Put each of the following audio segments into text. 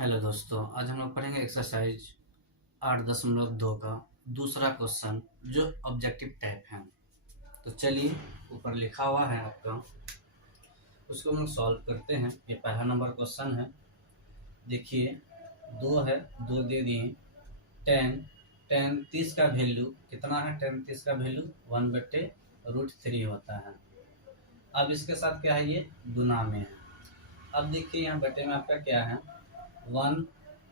Hello दोस्तों, आज हम लोग पढ़ेंगे एक्सरसाइज 8.2 का दूसरा क्वेश्चन जो ऑब्जेक्टिव टाइप है। तो चलिए, ऊपर लिखा हुआ है आपका, उसको हम लोग सॉल्व करते हैं। ये पहला नंबर क्वेश्चन है। देखिए, दो है, दो दे दिए। टेन टेन 30 का वैल्यू कितना है? टेन 30 का वैल्यू 1/√3 होता है। अब इसके साथ क्या है? ये गुना में है। अब देखिए, यहाँ बटे में आपका क्या है? 1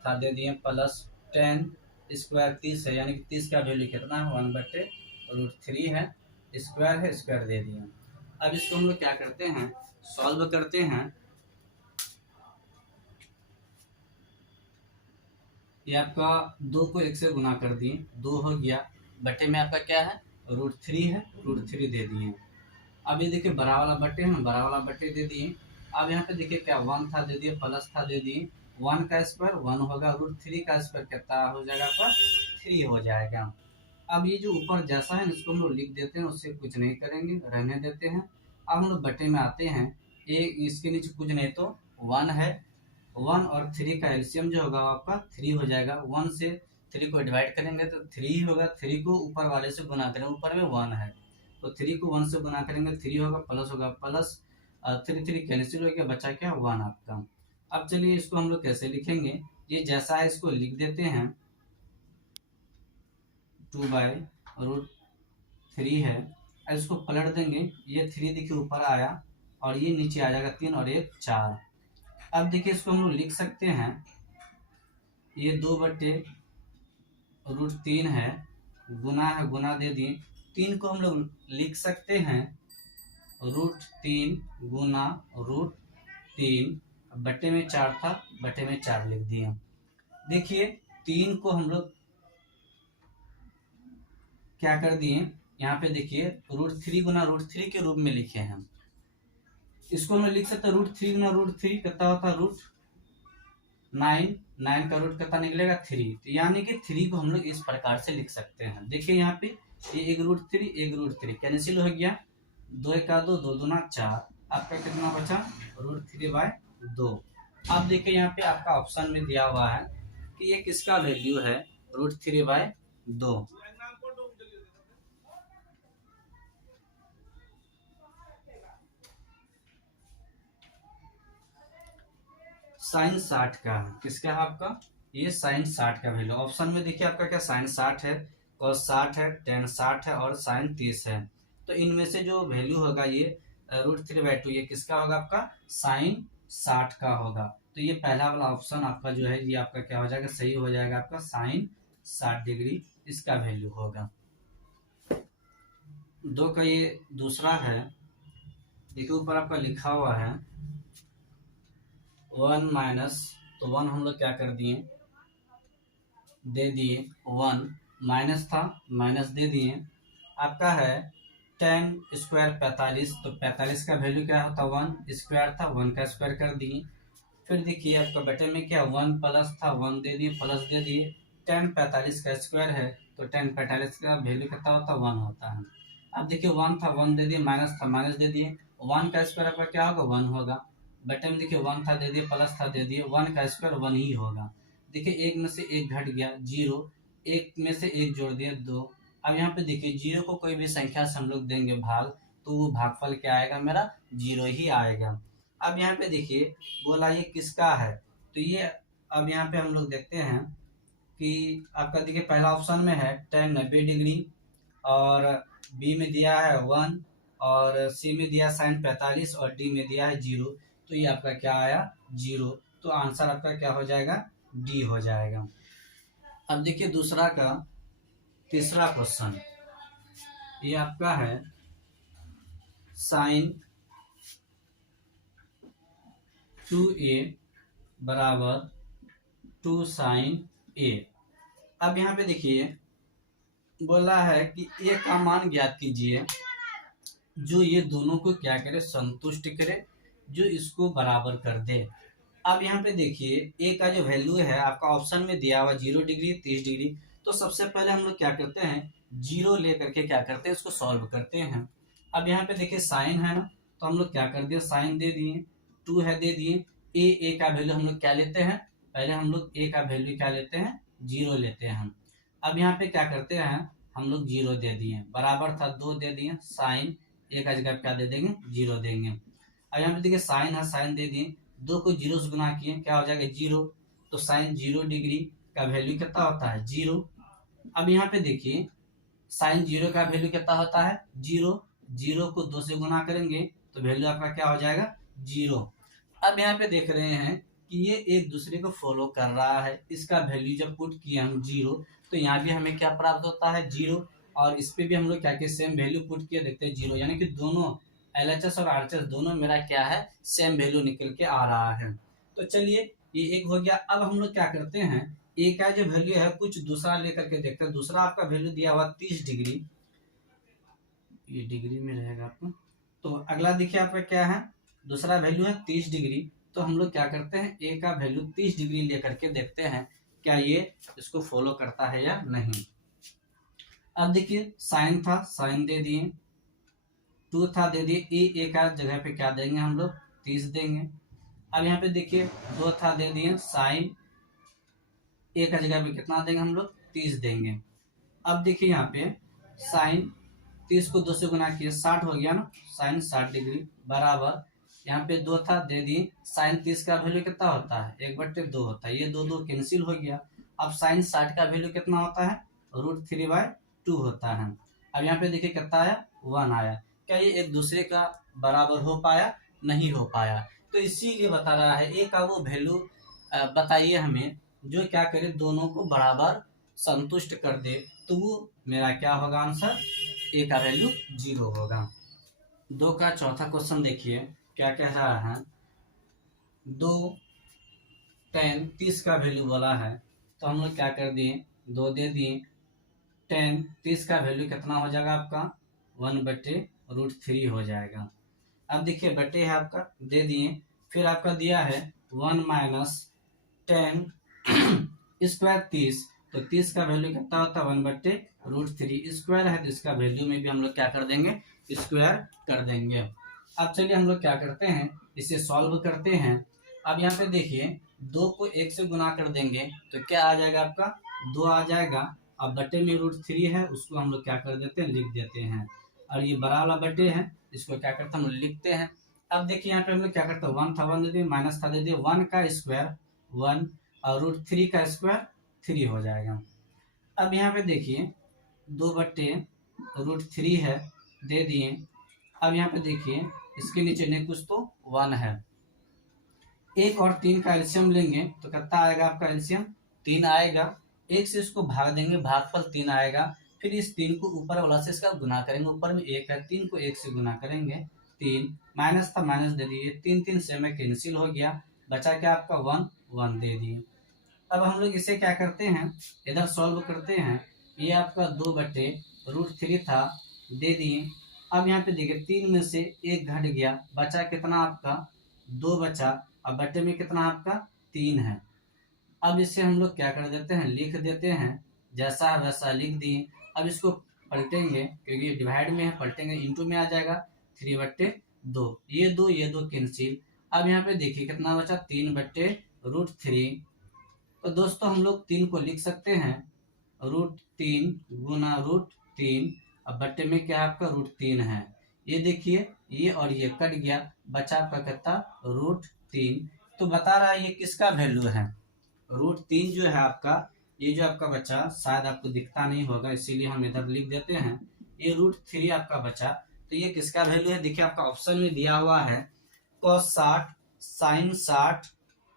था, दे दिए, प्लस 10 स्क्वायर 30 है, यानी कि 30 का वैल्यू कितना है? 1/√3 है। स्क्वायर है, स्क्वायर दे दिए। अब इसको हम लोग क्या करते हैं? सॉल्व करते हैं। ये आपका 2 को 1 से गुना कर दिए, 2 हो गया। बटे में आपका क्या है? √3 है, √3 दे दिए। अब ये देखिए, बड़ा वाला बटे है ना, बड़ा वाला बटे दे दिए। अब यहाँ पे देखिए क्या, 1 था, दे दिए, प्लस था, दे दिए। 1 का स्क्वायर 1 होगा, √3 का स्क्वायर कितना हो जाएगा आपका? 3 हो जाएगा। अब ये जो ऊपर जैसा है इसको हम लोग लिख देते हैं, उससे कुछ नहीं करेंगे, रहने देते हैं। अब हम लोग बटे में आते हैं। इसके नीचे कुछ नहीं तो 1 है। 1 और 3 का एलसीएम जो होगा आपका 3 हो जाएगा। 1 से 3 को डिवाइड करेंगे तो 3 होगा। 3 को ऊपर वाले से गुना करेंगे, ऊपर में 1 है तो 3 को 1 से गुना करेंगे, 3 होगा, प्लस होगा, प्लस 3 कैंसिल हो गया, बचा क्या? 1 आपका। अब चलिए, इसको हम लोग कैसे लिखेंगे? ये जैसा है इसको लिख देते हैं। 2/√3 है। अब इसको पलट देंगे, ये 3 देखिए ऊपर आया और ये नीचे आ जाएगा, 3 और 1 4। अब देखिए, इसको हम लोग लिख सकते हैं, ये 2/√3 है, गुना है, गुना दे दिए। 3 को हम लोग लिख सकते हैं √3 गुना √3। बटे में 4 था, बटे में 4 लिख दिया। देखिए, 3 को हम लोग क्या कर दिए, यहाँ पे देखिए √3 गुना √3 के रूप में लिखे हैं। इसको हम लिख सकते हैं √3 गुना √3 कितना होता है? √9। 9 का रूट कितना निकलेगा? 3। तो यानी कि 3 को हम लोग इस प्रकार से लिख सकते हैं। देखिए यहाँ पे ये एक √3 कैंसिल हो गया। 2 का 2, 2 दूना 4। आपका कितना बचा? √3/2। अब देखिए, यहाँ पे आपका ऑप्शन में दिया हुआ है कि ये किसका वैल्यू है? √3/2। साइन 60 का है। किसका है आपका? ये साइन 60 का वैल्यू ऑप्शन में देखिए आपका क्या, साइन 60 है, cos 60 है, tan 60 है और साइन 30 है। तो इनमें से जो वैल्यू होगा ये √3/2, ये किसका होगा? आपका साइन 60 का होगा। तो ये पहला वाला ऑप्शन आपका जो है, ये आपका क्या हो जाएगा? सही हो जाएगा। आपका साइन 60 डिग्री इसका वैल्यू होगा। 2 का ये दूसरा है। देखिए, ऊपर आपका लिखा हुआ है 1 माइनस, तो 1 हम लोग क्या कर दिए? दे दिए 1, माइनस था, माइनस दे दिए। आपका है 10 स्क्वायर 45, तो 45 का वैल्यू क्या होता? 1 स्क्वायर था, 1 का स्क्वायर कर दिए। फिर देखिए आपका बटे में क्या, 1 प्लस था, 1 दे दिए, प्लस दे दिए। 10 45 का स्क्वायर है, तो 10 45 का वैल्यू कितना होता? 1 होता है। अब देखिए 1 था, 1 दे दिए, माइनस था, माइनस दे दिए। 1 का स्क्वायर आपका क्या होगा? 1 होगा। बटे में देखिए 1 था, दे दिए, प्लस था, दे दिए। 1 का स्क्वायर 1 ही होगा। देखिए, एक में से एक घट गया, 0। एक में से एक जोड़ दिए, 2। अब यहाँ पे देखिए, 0 को कोई भी संख्या से हम लोग देंगे भाग, तो वो भागफल क्या आएगा? मेरा 0 ही आएगा। अब यहाँ पे देखिए, बोला ये किसका है, तो ये अब यहाँ पे हम लोग देखते हैं कि आपका देखिए पहला ऑप्शन में है tan 90 डिग्री, और बी में दिया है 1, और सी में दिया साइन 45, और डी में दिया है 0। तो ये आपका क्या आया? 0। तो आंसर आपका क्या हो जाएगा? डी हो जाएगा। अब देखिए दूसरा का तीसरा क्वेश्चन, ये आपका है साइन 2a बराबर 2 साइन a। अब यहाँ पे देखिए बोला है कि a का मान ज्ञात कीजिए जो ये दोनों को क्या करे? संतुष्ट करे, जो इसको बराबर कर दे। अब यहाँ पे देखिए a का जो वैल्यू है आपका ऑप्शन में दिया हुआ 0 डिग्री 30 डिग्री। तो सबसे पहले हम लोग क्या करते हैं? 0 लेकर के क्या करते हैं? इसको सॉल्व करते हैं। अब यहाँ पे देखिए साइन है ना, तो हम लोग क्या कर दिए? साइन दे दिए, 2 है दे दिए। ए का वैल्यू हम लोग क्या लेते हैं? पहले हम लोग ए का वैल्यू क्या लेते हैं, 0 लेते हैं हम। अब यहाँ पे क्या करते हैं, हम लोग 0 दे दिए, बराबर था 2 दे दिए, साइन ए का जगह क्या दे देंगे, 0 देंगे। अब यहाँ पे देखिए साइन है, साइन दे दिए, 2 को 0 से गुना किए, क्या हो जाएगा 0, तो साइन 0 डिग्री का वैल्यू कितना होता है, 0। अब यहाँ पे देखिए साइन 0 का वैल्यू कितना होता है, 0, 0 को 2 से गुना करेंगे तो वैल्यू आपका क्या हो जाएगा, 0। अब यहाँ पे देख रहे हैं कि ये एक दूसरे को फॉलो कर रहा है, इसका वैल्यू जब पुट किया हम 0, तो यहाँ भी हमें क्या प्राप्त होता है, 0, और इस पे भी हम लोग क्या किया, सेम वैल्यू पुट किया, देखते हैं 0, यानी कि दोनों LHS और RHS दोनों मेरा क्या है, सेम वैल्यू निकल के आ रहा है। तो चलिए ये एक हो गया। अब हम लोग क्या करते हैं, ए का जो वैल्यू है कुछ दूसरा लेकर के देखते हैं। दूसरा आपका वैल्यू दिया हुआ 30 डिग्री, ये डिग्री में रहेगा आपको। तो अगला देखिए आपका क्या है, दूसरा वैल्यू है 30 डिग्री। तो हम लोग क्या करते हैं, ए का वैल्यू 30 डिग्री लेकर के देखते हैं क्या ये इसको फॉलो करता है या नहीं। अब देखिए साइन था, साइन दे दिए, 2 था दे दिए, ए का जगह पे क्या देंगे हम लोग, 30 देंगे। अब यहाँ पे देखिए 2 था दे दिए, साइन ए का जगह पे कितना देंगे हम लोग, 30 देंगे। अब देखिए यहाँ पे साइन 30 को 2 से गुना किया, 60 हो गया ना, साइन 60 डिग्री बराबर, यहाँ पे 2 था दे दिए, साइन 30 का वैल्यू कितना होता है, 1/2 होता है, ये 2 2 कैंसिल हो गया। अब साइन 60 का वैल्यू कितना होता है, √3/2 होता है। अब यहाँ पे देखिए कितना आया, 1 आया। क्या ये एक दूसरे का बराबर हो पाया, नहीं हो पाया। तो इसीलिए बता रहा है ए का वो वैल्यू बताइए हमें जो क्या करे, दोनों को बराबर संतुष्ट कर दे, तो वो मेरा क्या होगा आंसर, ए का वैल्यू 0 होगा। 2 का चौथा क्वेश्चन देखिए क्या कह रहा है, 2 tan 30 का वैल्यू बोला है, तो हम लोग क्या कर दिए, 2 दे दिए, tan 30 का वैल्यू कितना हो जाएगा आपका, 1/√3 हो जाएगा। अब देखिए बटे है आपका, दे दिए, फिर आपका दिया है 1 - tan स्क्वायर 30, तो 30 का वैल्यू कितना होता है, 1/√3 स्क्वायर है, तो इसका वैल्यू में भी हम लोग क्या कर देंगे, स्क्वायर कर देंगे। अब चलिए हम लोग क्या करते हैं, इसे सॉल्व करते हैं। अब यहाँ पे देखिए 2 को 1 से गुना कर देंगे तो क्या आ जाएगा आपका, 2 आ जाएगा। अब बटे में √3 है, उसको हम लोग क्या कर देते हैं, लिख देते हैं, और ये बड़ा वाला बटे है, इसको क्या करते हैं, हम लिखते हैं। अब देखिए यहाँ पे हम लोग क्या करते हैं, 1 था 1 दे दिए, माइनस था दे दिए, 1 का स्क्वायर 1 और √3 का स्क्वायर 3 हो जाएगा। अब यहाँ पे देखिए 2/√3 है, दे दिए। अब यहाँ पे देखिए इसके नीचे नहीं कुछ तो 1 है, 1 और 3 का एलसीएम लेंगे तो कितना आएगा आपका एलसीएम, 3 आएगा। 1 से इसको भाग देंगे, भागफल 3 आएगा। फिर इस 3 को ऊपर वाला से इसका गुना करेंगे, ऊपर में 1 है, 3 को 1 से गुना करेंगे, 3 माइनस था माइनस दे दिए, 3 3 से में कैंसिल हो गया, बचा क्या आपका 1 1 दे दिए। अब हम लोग इसे क्या करते हैं, इधर सॉल्व करते हैं। ये आपका 2/√3 था, दे दिए। अब यहाँ पे देखिए 3 में से 1 घट गया, बचा कितना आपका 2 बचा, अब बटे में कितना आपका 3 है। अब इसे हम लोग क्या कर देते हैं, लिख देते हैं, जैसा है वैसा लिख दिए। अब इसको पलटेंगे क्योंकि डिवाइड में है, पलटेंगे इंटू में आ जाएगा 3/2, ये 2 कैंसिल। अब यहाँ पे देखिए कितना बचा, 3/√3। तो दोस्तों हम लोग 3 को लिख सकते हैं, √3 गुना √3, अब बट्टे में क्या आपका √3 है। ये देखिए ये और ये कट गया, बचा आपका कितना √3। तो बता रहा है ये किसका वैल्यू है, √3 जो है आपका, ये जो आपका बचा शायद आपको दिखता नहीं होगा इसीलिए हम इधर लिख देते हैं, ये √3 आपका बचा। तो ये किसका वैल्यू है, देखिए आपका ऑप्शन में दिया हुआ है cos 60, sin 60,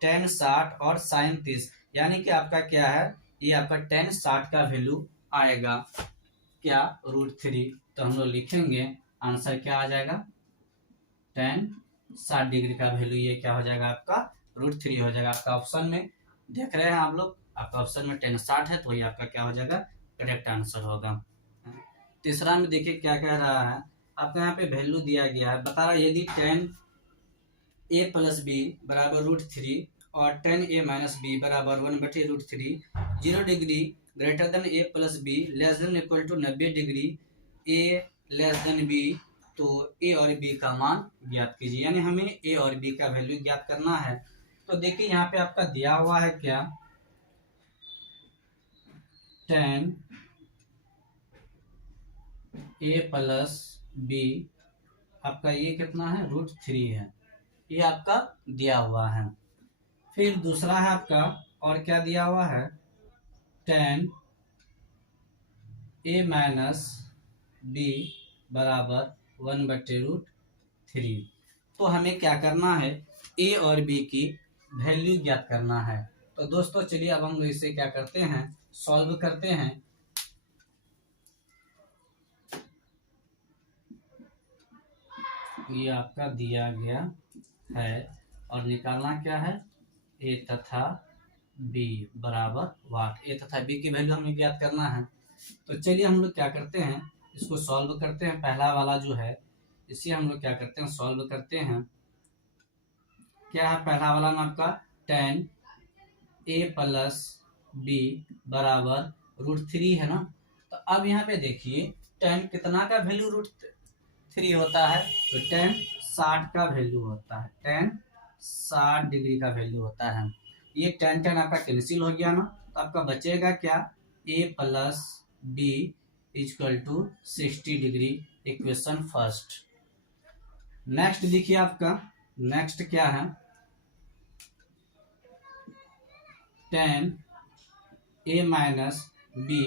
tan 60 और sin 30, यानी कि आपका क्या है, ये आपका tan 60 का वैल्यू आएगा क्या, √3। तो हम लोग लिखेंगे आंसर क्या आ जाएगा, tan 60 डिग्री का वैल्यू ये क्या हो जाएगा आपका √3 हो जाएगा। आपका ऑप्शन में देख रहे हैं आप लोग, आपका ऑप्शन में tan 60 है, तो ये आपका क्या हो जाएगा, करेक्ट आंसर होगा। तीसरा में देखिए क्या कह रहा है, आपका यहाँ पे वैल्यू दिया गया है, बता रहा है यदि tan a + b बराबर √3 और tan a - b बराबर 1/√3, 0 degree greater than a + b less than equal to 90 degree, a less than b, तो a और b का मान ज्ञात कीजिए। यानी हमें a और b का वैल्यू ज्ञात करना है। तो देखिए यहाँ पे आपका दिया हुआ है क्या, tan a प्लस बी, आपका ये कितना है, √3 है, ये आपका दिया हुआ है। फिर दूसरा है आपका, और क्या दिया हुआ है, tan a माइनस बी बराबर 1/√3। तो हमें क्या करना है, a और b की वैल्यू ज्ञात करना है। तो दोस्तों चलिए अब हम इसे क्या करते हैं, सॉल्व करते हैं। ये आपका दिया गया है और निकालना क्या है, a तथा b बराबर वाट, a तथा b की वैल्यू हमें ज्ञात करना है। तो चलिए हम लोग क्या करते हैं, इसको सॉल्व करते हैं। पहला वाला जो है इसे हम लोग क्या करते हैं, सॉल्व करते हैं। क्या है पहला वाला में आपका, tan a प्लस बी बराबर √3 है ना। तो अब यहाँ पे देखिए tan कितना का वैल्यू √3 होता है, तो tan 60 का वैल्यू होता है, tan 60 डिग्री का वैल्यू होता है। ये tan आपका कैंसिल हो गया ना, तो आपका बचेगा क्या, a plus B equal to 60 degree, equation first. Next देखिए आपका, नेक्स्ट क्या है, tan a माइनस बी,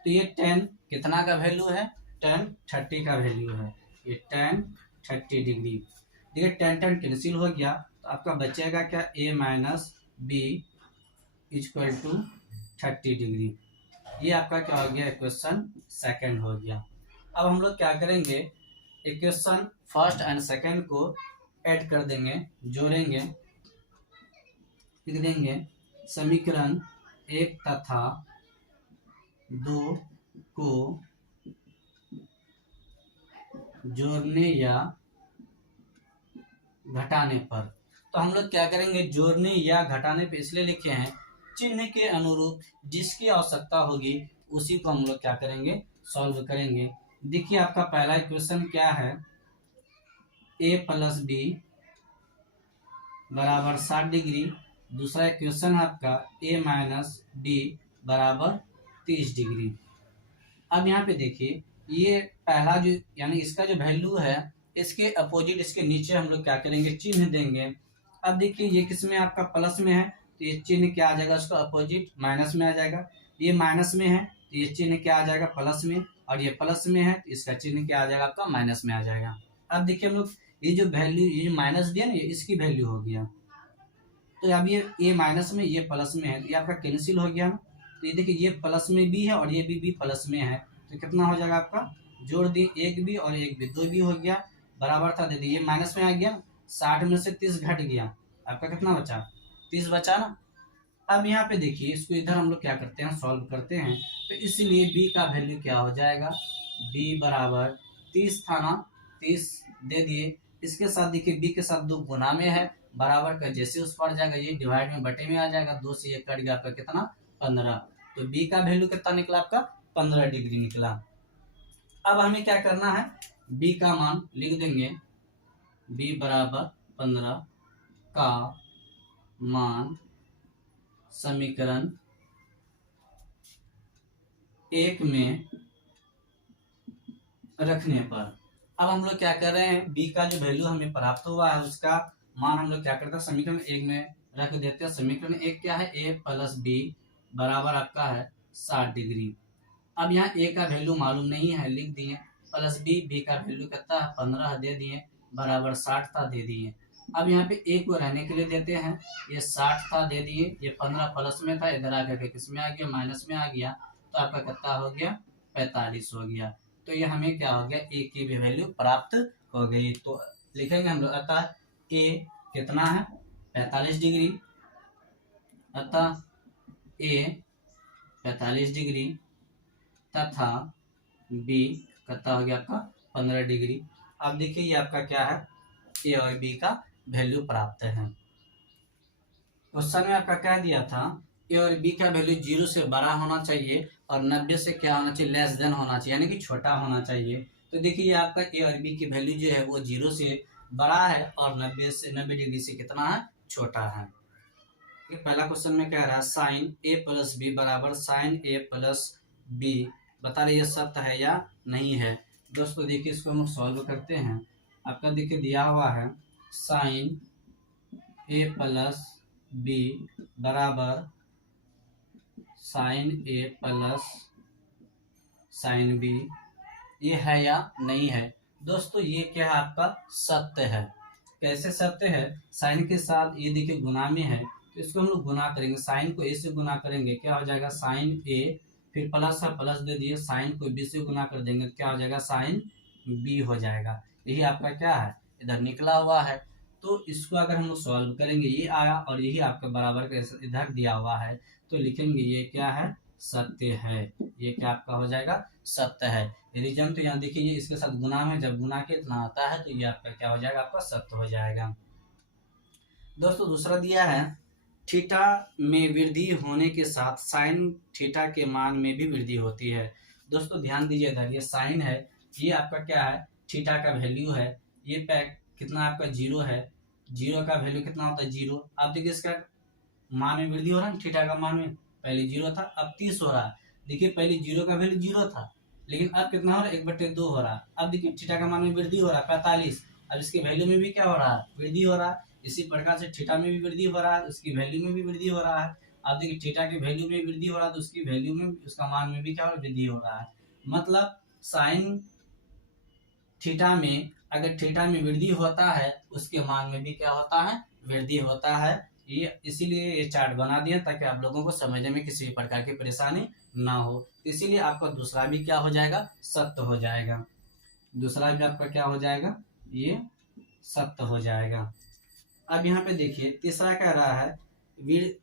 तो ये tan कितना का वैल्यू है, tan 30 का वैल्यू है, ये tan 30 डिग्री। देखिए tan कैंसिल हो गया, तो आपका बचेगा क्या, a minus B equal to 30 degree. ये आपका क्या हो गया, इक्वेशन सेकंड हो गया। अब हम लोग क्या करेंगे, इक्वेशन फर्स्ट एंड सेकंड को ऐड कर देंगे, जोड़ेंगे, लिख देंगे समीकरण 1 तथा 2 को जोड़ने या घटाने पर। तो हम लोग क्या करेंगे, जोड़ने या घटाने पे इसलिए लिखे हैं, चिन्ह के अनुरूप जिसकी आवश्यकता होगी उसी को हम लोग क्या करेंगे, सॉल्व करेंगे। देखिए आपका पहला इक्वेशन क्या है, a प्लस बी बराबर 60 डिग्री। दूसरा इक्वेशन है आपका a माइनस बी बराबर 30 डिग्री। अब यहाँ पे देखिए ये पहला जो यानी इसका जो वैल्यू है, इसके अपोजिट इसके नीचे हम लोग क्या करेंगे, चिन्ह देंगे। अब देखिए ये किस में आपका प्लस में है, तो ये चिन्ह क्या आ जाएगा, उसका अपोजिट माइनस में आ जाएगा। ये माइनस में है तो ये चिन्ह क्या आ जाएगा, प्लस में, और ये प्लस में है तो इसका चिन्ह क्या आ जाएगा, आपका माइनस में आ जाएगा। अब देखिए हम लोग ये जो वैल्यू, ये जो माइनस दिया ना, ये इसकी वैल्यू हो गया। तो अब ये माइनस में, ये प्लस में है, तो ये आपका कैंसिल हो गया ना। तो ये देखिए ये प्लस में भी है और ये भी प्लस में है, तो कितना हो जाएगा आपका, जोड़ दिए एक भी और एक भी, 2 भी हो गया, बराबर था, दे दिए, ये माइनस में आ गया, 60 में से 30 घट गया, आपका कितना बचा, 30 बचा ना। अब यहाँ पे देखिए इसको इधर हम लोग क्या करते हैं, सॉल्व करते हैं। तो इसलिए b का वैल्यू क्या हो जाएगा, b बराबर 30 था ना, 30 दे दिए, इसके साथ देखिए b के साथ 2 गुना में है, बराबर का जैसे उस पर जाएगा ये डिवाइड में बटे में आ जाएगा, 2 से 1 कट गया, आपका कितना 15। तो b का वैल्यू कितना निकला आपका, 15 डिग्री निकला। अब हमें क्या करना है, b का मान लिख देंगे, b बराबर 15 का मान समीकरण 1 में रखने पर। अब हम लोग क्या कर रहे हैं, b का जो वैल्यू हमें प्राप्त हुआ है उसका मान हम लोग क्या करते हैं, समीकरण 1 में रख देते हैं। समीकरण 1 क्या है, a प्लस बी बराबर आपका है 60 डिग्री। अब यहाँ a का वैल्यू मालूम नहीं है, लिख दिए, प्लस b का वैल्यू कितना है, 15 दे दिए, बराबर 60 था, दे दिए। अब यहाँ पे a को रहने के लिए देते हैं, ये 60 था, दे दिए, ये 15 प्लस में था, इधर आकर के किस में आ गया, माइनस में आ गया, तो आपका कितना हो गया, 45 हो गया। तो ये हमें क्या हो गया, a की भी वैल्यू प्राप्त हो गई। तो लिखेंगे हम लोग, अतः a कितना है, 45 डिग्री, अतः a 45 डिग्री तथा b कितना हो गया आपका 15 डिग्री। अब देखिए ये आपका क्या है, a और b का वैल्यू प्राप्त है। क्वेश्चन में आपका क्या दिया था, a और b का वैल्यू 0 से बड़ा होना चाहिए और 90 से क्या होना चाहिए, लेस देन होना चाहिए, यानी कि छोटा होना चाहिए। तो देखिए आपका a और b की वैल्यू जो है वो 0 से बड़ा है और 90 डिग्री से कितना है, छोटा है। ये पहला क्वेश्चन में कह रहा है साइन ए प्लस बी बराबर साइन ए प्लस बी, बता रहे ये सत्य है या नहीं है। दोस्तों देखिए इसको हम सॉल्व करते हैं। आपका देखिए दिया हुआ है साइन ए प्लस बी बराबर साइन ए प्लस साइन बी, ये है या नहीं है। दोस्तों ये क्या है आपका सत्य है। कैसे सत्य है, साइन के साथ ये देखिए गुना में है तो इसको हम लोग गुना करेंगे, साइन को ए से गुना करेंगे क्या हो जाएगा साइन ए, फिर प्लस है प्लस दे दिए, साइन को बी से गुना कर देंगे तो क्या हो जाएगा साइन बी हो जाएगा। यही आपका क्या है इधर निकला हुआ है। तो इसको अगर हम लोग सॉल्व करेंगे ये आया और यही आपका बराबर का इधर दिया हुआ है तो लिखेंगे ये क्या है सत्य है। ये क्या आपका हो जाएगा सत्य है। रीजन तो यहाँ देखिए इसके साथ गुना में, जब गुना के इतना आता है तो ये आपका क्या हो जाएगा आपका सत्य हो जाएगा। दोस्तों दूसरा दिया है थीटा में वृद्धि होने के साथ साइन थीटा के मान में भी वृद्धि होती है। दोस्तों ध्यान दीजिए इधर ये साइन है, ये आपका क्या है थीटा का वैल्यू है, ये कितना आपका जीरो है, जीरो का वैल्यू कितना होता है जीरो। आप देखिए इसका मान में वृद्धि हो रहा है थीटा का मान में, पहले जीरो था अब 30 हो रहा है। देखिए पहले जीरो का वैल्यू जीरो था लेकिन अब कितना हो रहा है 1/2 हो रहा है। अब देखिए थीटा का मान में वृद्धि हो रहा है 45, अब इसके वैल्यू में भी क्या हो रहा है वृद्धि हो रहा है। इसी प्रकार से थीटा में भी वृद्धि हो रहा है, उसकी वैल्यू में भी वृद्धि हो रहा है। अब देखिए थीटा की वैल्यू में वृद्धि हो रहा है तो उसकी वैल्यू में उसका मान में भी क्या हो रहा है वृद्धि हो रहा है। मतलब साइन थीटा में अगर थीटा में वृद्धि होता है उसके मान में भी क्या होता है वृद्धि होता है। ये इसीलिए ये चार्ट बना दिया ताकि आप लोगों को समझने में किसी भी प्रकार की परेशानी ना हो। इसीलिए आपका दूसरा भी क्या हो जाएगा सत्य हो जाएगा, दूसरा भी आपका क्या हो जाएगा ये सत्य हो जाएगा। अब यहाँ पे देखिए तीसरा कह रहा है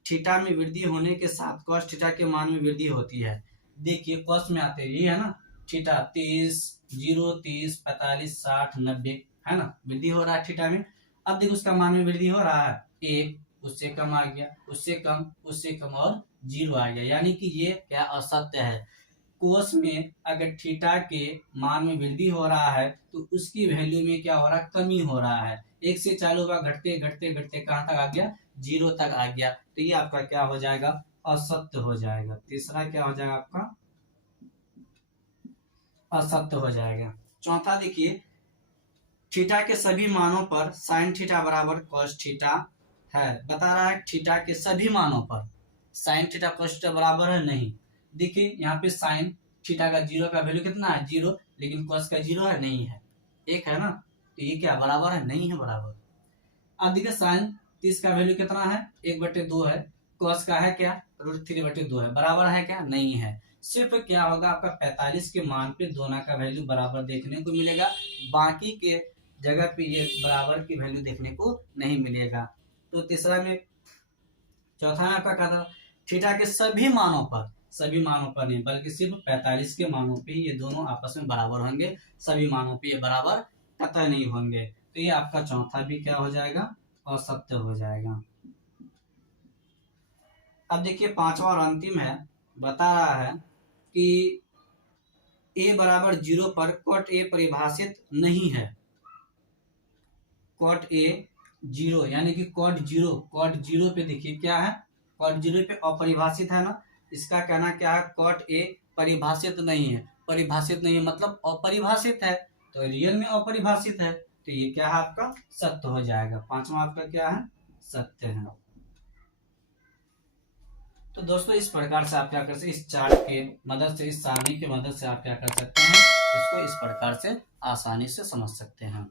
थीटा में वृद्धि होने के साथ कॉस थीटा के मान में वृद्धि होती है। देखिए कॉस में आते हैं ये है ना थीटा 30 0 30 45 60 90 है ना, वृद्धि हो रहा है थीटा में। अब देखो उसका मान में वृद्धि हो रहा है 1, उससे कम आ गया, उससे कम और 0 आ गया, यानी कि ये क्या असत्य है। कोस में अगर थीटा के मान में वृद्धि हो रहा है तो उसकी वैल्यू में क्या हो रहा है कमी हो रहा है। 1 से चालू हुआ घटते घटते घटते कहाँ तक आ गया 0 तक आ गया, तो ये आपका क्या हो जाएगा असत्य हो जाएगा। तीसरा क्या हो जाएगा आपका असत्य हो जाएगा। चौथा देखिए थीटा के सभी मानों पर साइन थीटा बराबर कॉस थीटा है, बता रहा है थीटा के सभी मानों पर साइन थीटा कॉस थीटा बराबर है नहीं। देखिए यहाँ पे साइन थीटा का 0 का वैल्यू कितना है 0, लेकिन कॉस का 0 है नहीं है 1 है ना, तो ये क्या बराबर है नहीं है बराबर। अब देखिए साइन 30 का वैल्यू कितना है 1/2 है, कॉस का है क्या √3/2 है, बराबर है क्या नहीं है। सिर्फ क्या होगा आपका 45 के मान पे दोनों का वैल्यू बराबर देखने को मिलेगा, बाकी के जगह पे ये बराबर की वैल्यू देखने को नहीं मिलेगा। तो तीसरा में चौथा में आपका कहा था थीटा के सभी मानों पर नहीं बल्कि सिर्फ 45 के मानों पे ये दोनों आपस में बराबर होंगे, सभी मानों पे ये बराबर कतई नहीं होंगे। तो ये आपका चौथा भी क्या हो जाएगा असत्य हो जाएगा। अब देखिए पांचवा और अंतिम है, बता रहा है कि a बराबर 0 पर कॉट a परिभाषित नहीं है। कॉट a 0 यानी कि कॉट 0 पे देखिए क्या है कॉट 0 पे अपरिभाषित है ना, इसका कहना क्या है कॉट a परिभाषित नहीं है। परिभाषित नहीं है मतलब अपरिभाषित है, तो रियल में अपरिभाषित है, तो ये क्या है आपका सत्य हो जाएगा। पांचवा आपका क्या है सत्य है। तो दोस्तों इस प्रकार से आप क्या कर सकते हैं, इस चार्ट के मदद से, इस सारणी की मदद से आप क्या कर सकते हैं, इसको इस प्रकार से आसानी से समझ सकते हैं।